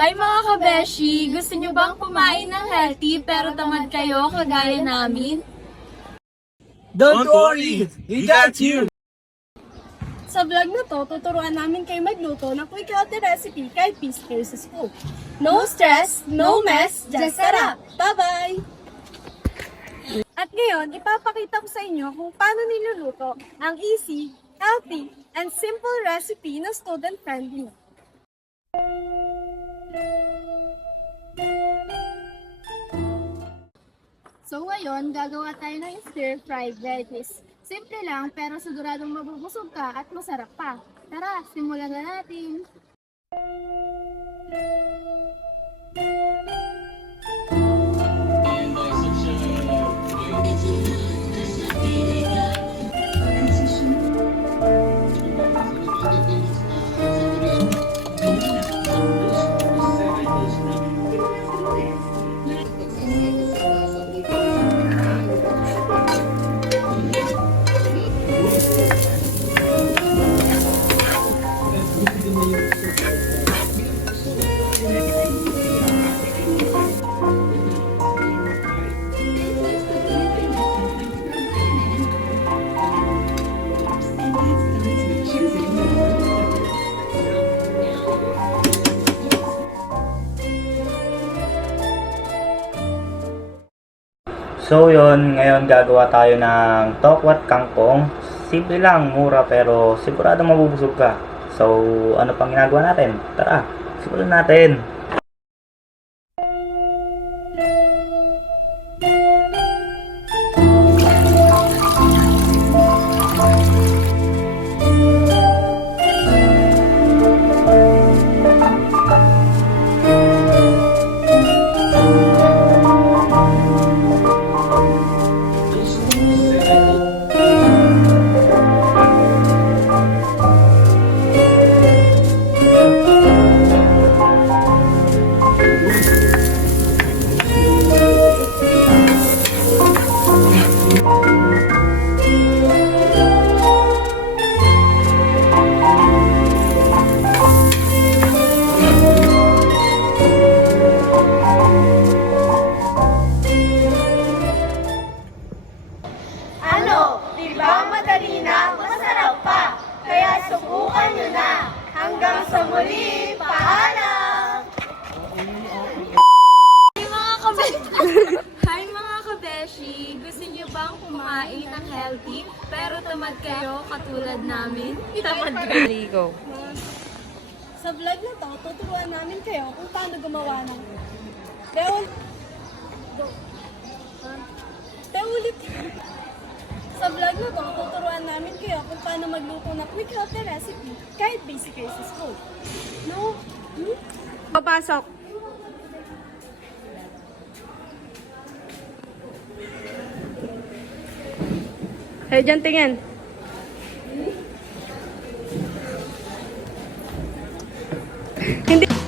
Hi mga kabeshi! Gusto nyo bang kumain ng healthy pero tamad kayo kagaya namin? Don't worry, we got you! Sa vlog na to, tuturuan namin kayo magluto ng quick healthy recipe kahit busy kayo sa school. No stress, no mess, just sarap! Bye-bye! At ngayon, ipapakita ko sa inyo kung paano niluluto ang easy, healthy, and simple recipe na student-friendly. So ngayon, gagawa tayo ng stir-fried veggies. Simple lang pero siguradong mabubusog ka at masarap pa. Tara, simulan na natin! So yun, ngayon gagawa tayo ng tokwat kangkong. Simple lang, mura pero sigurado mabubusog ka. So ano pang ginagawa natin? Tara, simulan natin! Ano? Diba madali na, masarap pa? Kaya subukan nyo na! Hanggang sa muli, paalam! Hi mga kabeshi! Gusto nyo bang kumain ng healthy pero tamad kayo katulad namin? Tamad kayo. Sa vlog na to, tuturuan namin kayo kung paano gumawa ng ulit. Sa vlog na to, tuturuan namin kayo kung paano magluto ng quick healthy recipe kahit basic kayo sa school. No? Papasok! Hey, dyan tingin. Hindi.